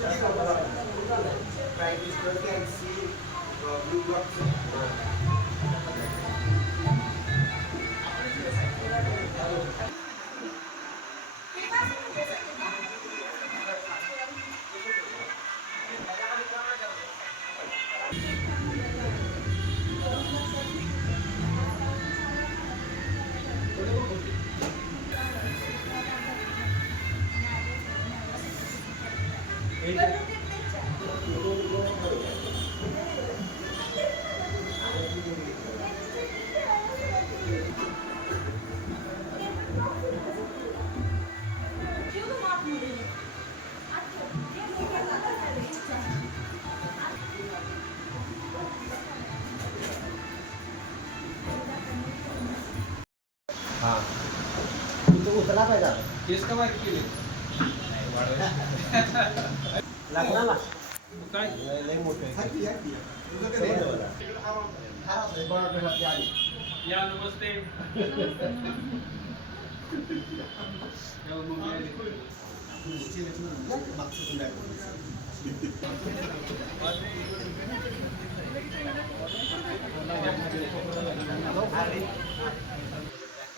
Prime Minister see uh, blue. तू उचला पाहिजे केस का बारीक केले? काय? लय मोठे या नमस्ते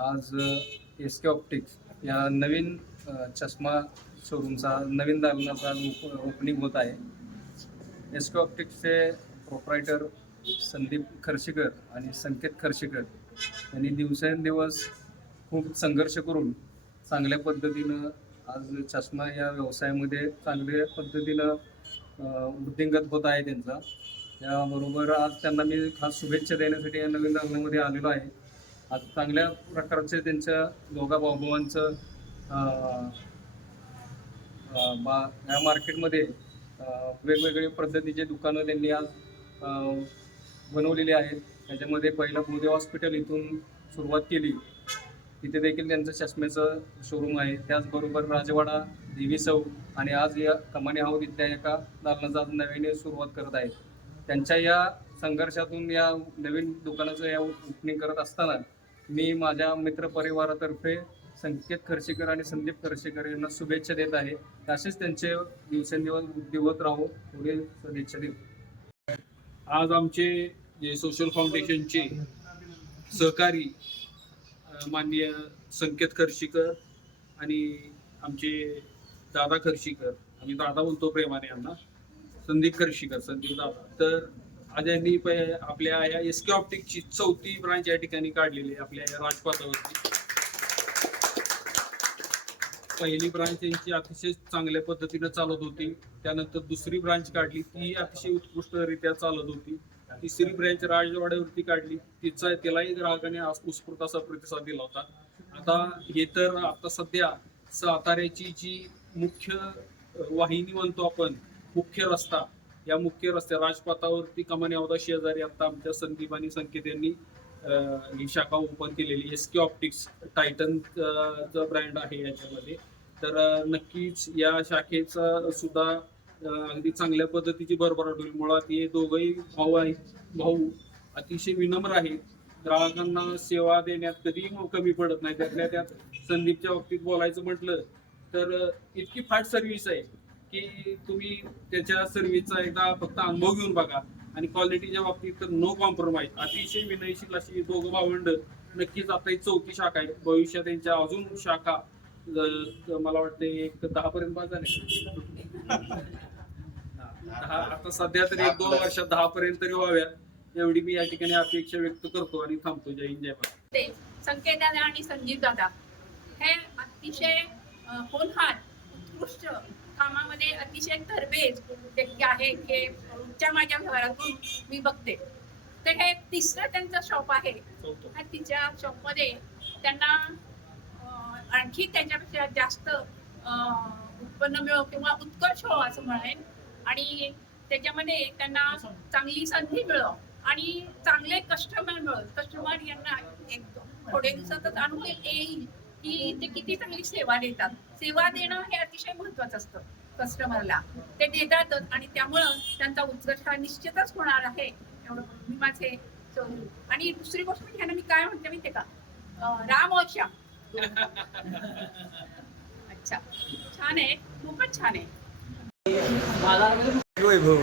आज एस के ऑप्टिक्स या नवीन uh, चष्मा शोरूमचा नवीन दालनाचा ओप- ओपनिंग होत आहे. एस्को ऑप्टिक्सचे प्रोपरायटर संदीप खर्शीकर आणि संकेत खर्शीकर यांनी दिवसेंदिवस खूप संघर्ष करून चांगल्या पद्धतीनं आज चष्मा या व्यवसायामध्ये चांगल्या पद्धतीनं वृद्धिंगत होत आहे त्यांचा. त्याबरोबर आज त्यांना मी खास शुभेच्छा देण्यासाठी या नवीन दालनामध्ये आलेलो आहे. आज चांगल्या प्रकारचे त्यांच्या दोघा भाऊभावांचं मा ह्या या मार्केटमध्ये वेगवेगळे पद्धतीचे दुकानं त्यांनी आज बनवलेली आहेत. त्याच्यामध्ये पहिलं भूदेव हॉस्पिटल इथून सुरुवात केली. तिथे देखील त्यांचं चष्म्याचं शोरूम आहे. त्याचबरोबर राजवाडा देवी सौ आणि आज या कमानी हाऊस इथल्या एका दालनाचा आज नव्याने सुरुवात करत आहेत. त्यांच्या या संघर्षातून या नवीन दुकानाचं या ओपनिंग करत असताना मी माझ्या मित्रपरिवारातर्फे संकेत खर्शेकर आणि संदीप खर्शेकर यांना शुभेच्छा देत आहे. असेच त्यांचे दिवसेंदिवस दिवत राहू पुढे सदिच्छा देऊ आज आमचे जे सोशल फाउंडेशनचे सहकारी माननीय संकेत खर्शीकर आणि आमचे दादा खर्शीकर आम्ही दादा बोलतो प्रेमाने यांना संदीप खर्शीकर संदीप दादा. तर आज यांनी आपल्या या एस के ऑप्टिकची चौथी ब्रांच या ठिकाणी काढलेली आपल्या या राजपथावरती पहिली ब्रांच त्यांची अतिशय चांगल्या पद्धतीनं चालत होती. त्यानंतर दुसरी ब्रांच काढली ती अतिशय उत्कृष्टरित्या चालत होती. तिसरी ब्रांच राजवाड्यावरती काढली तिचा तिलाही ग्राहकाने उत्स्फूर्त असा प्रतिसाद दिला होता. आता हे तर आता सध्या साताऱ्याची जी मुख्य वाहिनी म्हणतो आपण मुख्य रस्ता या मुख्य रस्त्या राजपथावरती कमाने अवधा शेजारी आता आमच्या संदीप आणि संकेत यांनी ही शाखा ओपन केलेली S K optics Titan brand आहे याच्यामध्ये. तर नक्कीच या शाखेचा सुद्धा अगदी चांगल्या पद्धतीची भरभराट होईल. मुळात हे दोघंही भाऊ आहेत. भाऊ अतिशय विनम्र आहेत. ग्राहकांना सेवा देण्यात कधीही कमी पडत नाही. त्यातल्या त्यात संदीपच्या बाबतीत बोलायचं म्हटलं तर इतकी फास्ट सर्व्हिस आहे की तुम्ही त्याच्या सर्व्हिसचा एकदा फक्त अनुभव घेऊन बघा. आणि क्वालिटीच्या बाबतीत तर नो कॉम्प्रोमाइज अतिशय विनयशील अशी दोघं भावंड नक्कीच आता ही चौथी शाखा आहे. भविष्यात त्यांच्या अजून शाखा मला वाटतं एक दहा पर्यंत पास झाले. दहा आता सध्या तरी एक दोन वर्षात दहा पर्यंत तरी व्हाव्यात एवढी मी या ठिकाणी अपेक्षा व्यक्त करतो आणि थांबतो. जय हिंद जय संकेत दादा आणि संजीव दादा हे अतिशय होनहार उत्कृष्ट कामामध्ये अतिशय तरबेज व्यक्ती आहेत हे रोजच्या माझ्या घरातून मी बघते. तर हे तिसरं त्यांचं शॉप आहे. आणि तिच्या शॉपमध्ये त्यांना आणखी त्याच्यापेक्षा जास्त उत्पन्न मिळो किंवा उत्कर्ष हो असं म्हणेन. आणि त्याच्यामध्ये त्यांना चांगली संधी मिळो आणि चांगले कस्टमर मिळत कस्टमर यांना एक थोडे दिवसातच अनुभव येईल. की ते किती चांगली सेवा देतात. सेवा देणं हे अतिशय महत्वाचं असतं कस्टमरला ते देतातच आणि त्यामुळं त्यांचा उत्कर्ष हा निश्चितच होणार आहे एवढं मी माझे आणि दुसरी गोष्ट म्हणजे ह्यांना मी काय म्हणते माहितीये का? राम श्याम अच्छा. छान आहे. खूपच छान आहे. वैभव.